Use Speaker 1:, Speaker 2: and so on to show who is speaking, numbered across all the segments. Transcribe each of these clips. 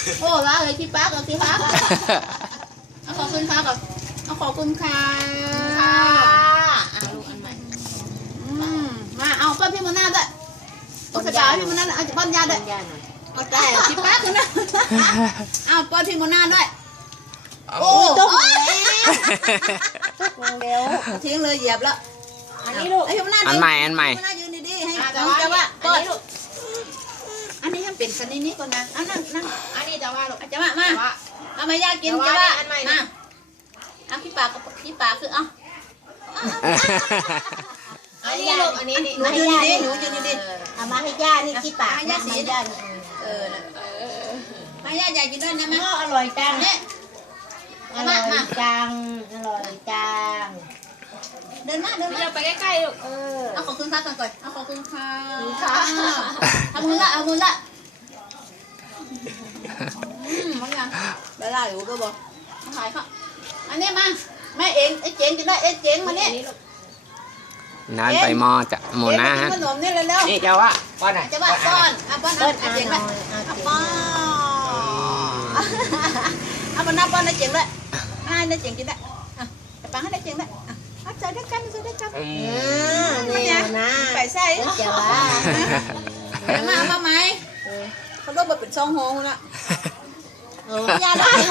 Speaker 1: โอ้ละเลยพี่ป้ากับพี่ป้าเอาขอบคุณค่ะก่อนเอาขอบคุณค่ะลูกอันใหม่มาเอาป้อนพี่มนาด้วยป้อนยาพี่มนาเอาป้อนยาด้วยเอาได้พี่ป้าคนนั้นเอาป้อนพี่มนาด้วยโอ้ตุ๊กเร็วทิ้งเลยเหยียบแล้วอันนี้ลูก
Speaker 2: อันใหม่อันใหม่
Speaker 1: ยืนดีๆให้น้องจะว่าป้อนอันนี้ให้เปลี่ยนกันนี้ก่อนนะนั่งอันนี้จะว่าลูกจะว่ามาเอามายากินจะว่ามาเอาพี่ปากกับพี่ปากคือเอาอันนี้ลูกอันนี้นี่หนูยืนดีหนูยืนดีเอามาให้ย่านี่พี่ปากย่าสีย่ามาย่าใหญ่กินด้วยนะมั้ยอร่อยจังเนี่ยอร่อยจังอร่อยจังเดินมาไปใกล้ๆลูกเอาขอบคุณค่ะก่อนเอาขอบคุณค่ะเอามือละมันยังได้อยู่ก็บอกมาถ่ายเขาอันนี้มาแม่เองไอ้เจ๋งจะได้ไอ้เจ๋งมาเนี่ย
Speaker 2: น้ำไปหม้อจะหมูนะฮะ
Speaker 1: ขนมนี่เร็ว
Speaker 2: นี่จะว่าป้อนไหน
Speaker 1: จะว่าป้อนป้อนไอ้เจ๋งเลยป้อนเอาป้อนป้อนไอ้เจ๋งเลยให้ไอ้เจ๋งกินได้แต่ปังให้ไอ้เจ๋งได้ใส่ได้กันนี่นะใส่เจ๋งมาไหมเขาลบมาเป็นช่องโฮงละยาได้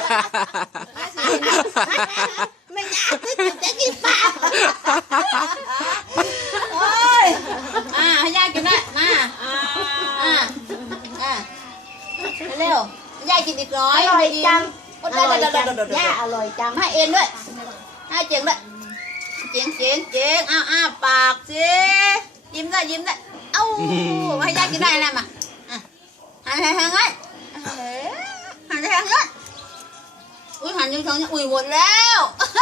Speaker 1: ไม่อยากจะกินปลาโอ้ยให้ยากินได้มาเร็วยากินอีกร้อยอร่อยจังย่าอร่อยจังให้เอ็นด้วยให้เจ๋งด้วยเจ๋งอ้าปากสิยิ้มได้เอ้าให้ยากินได้นะมาหันไงหันเลยอุ้ยหันยังอุ้ยหมดแล้ว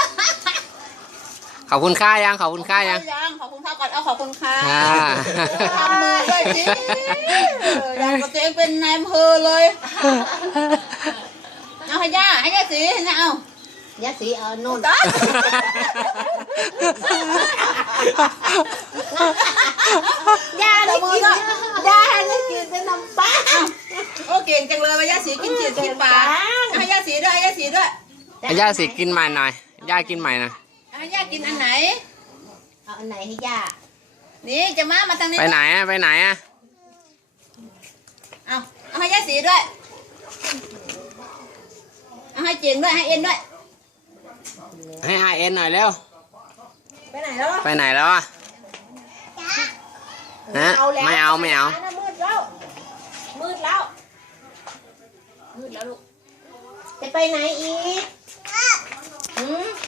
Speaker 2: ขอบคุณค่ายังขอบคุณค่ายัง
Speaker 1: ขอบคุณค่าก่อนเอาขอบคุณค่าทำมือเลยสิอยากกับตัวเองเป็นนายอำเภอเลยเอาให้ย่าสีนะเอาย่าสีเอาโน่นย่าได้กินเป็นน้ำปลาโอ้เก่งจังเลยว่าย่าสีกินปลาให้ย่าสีด้วยให้ย่า
Speaker 2: สีกินใหม่หน่อยย่ากินใหม่นะ
Speaker 1: ให้ย่ากินอันไหนเอาอันไหนให้ย่านี่จะมาทางนี้
Speaker 2: ไปไหน
Speaker 1: เอาให้ย่าสีด้วยเอาให้เจ๋งด้วยให้เอ็นด้วย
Speaker 2: ให้เอ็นหน่อยเร็ว
Speaker 1: ไปไหนแล้ว
Speaker 2: อ่ะนะไม่เอา
Speaker 1: มืดแล้วลูกจะไปไหนอีก